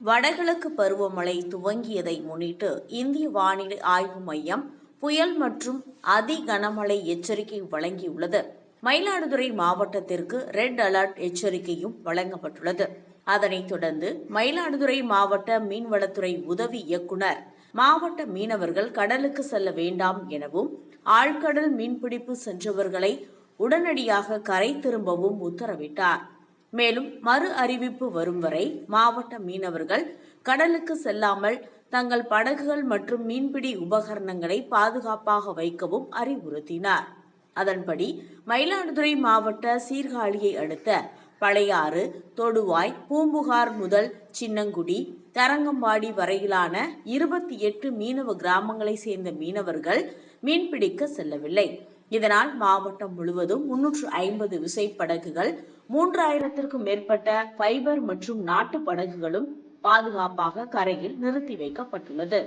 வடகிழக்கு பருவமழை துவங்கியதை முன்னிட்டு இந்திய வானிலை ஆய்வு மையம் புயல் மற்றும் அதி கனமழை எச்சரிக்கை வழங்கியுள்ளது. மயிலாடுதுறை மாவட்டத்திற்கு ரெட் அலர்ட் எச்சரிக்கையும் வழங்கப்பட்டுள்ளது. அதனைத் தொடர்ந்து மயிலாடுதுறை மாவட்ட மீன்வளத்துறை உதவி இயக்குநர் மாவட்ட மீனவர்கள் கடலுக்கு செல்ல வேண்டாம் எனவும், ஆழ்கடல் மீன்பிடிப்பு சென்றவர்களை உடனடியாக கரை திரும்பவும் உத்தரவிட்டார். மேலும் மறு அறிவிப்பு வரும் வரை மாவட்ட மீனவர்கள் கடலுக்கு செல்லாமல் தங்கள் படகுகள் மற்றும் மீன்பிடி உபகரணங்களை பாதுகாப்பாக வைக்கவும் அறிவுறுத்தினார். அதன்படி மயிலாடுதுறை மாவட்ட சீர்காழியை அடுத்த பழையாறு, தொடுவாய், பூம்புகார் முதல் சின்னங்குடி, தரங்கம்பாடி வரையிலான 28 மீனவ கிராமங்களை சேர்ந்த மீனவர்கள் மீன்பிடிக்க செல்லவில்லை. இதனால் மாவட்டம் முழுவதும் 350 விசைப்படகுகள், 3000த்திற்கும் மேற்பட்ட ஃபைபர் மற்றும் நாட்டு படகுகளும் பாதுகாப்பாக கரையில் நிறுத்தி வைக்கப்பட்டுள்ளது.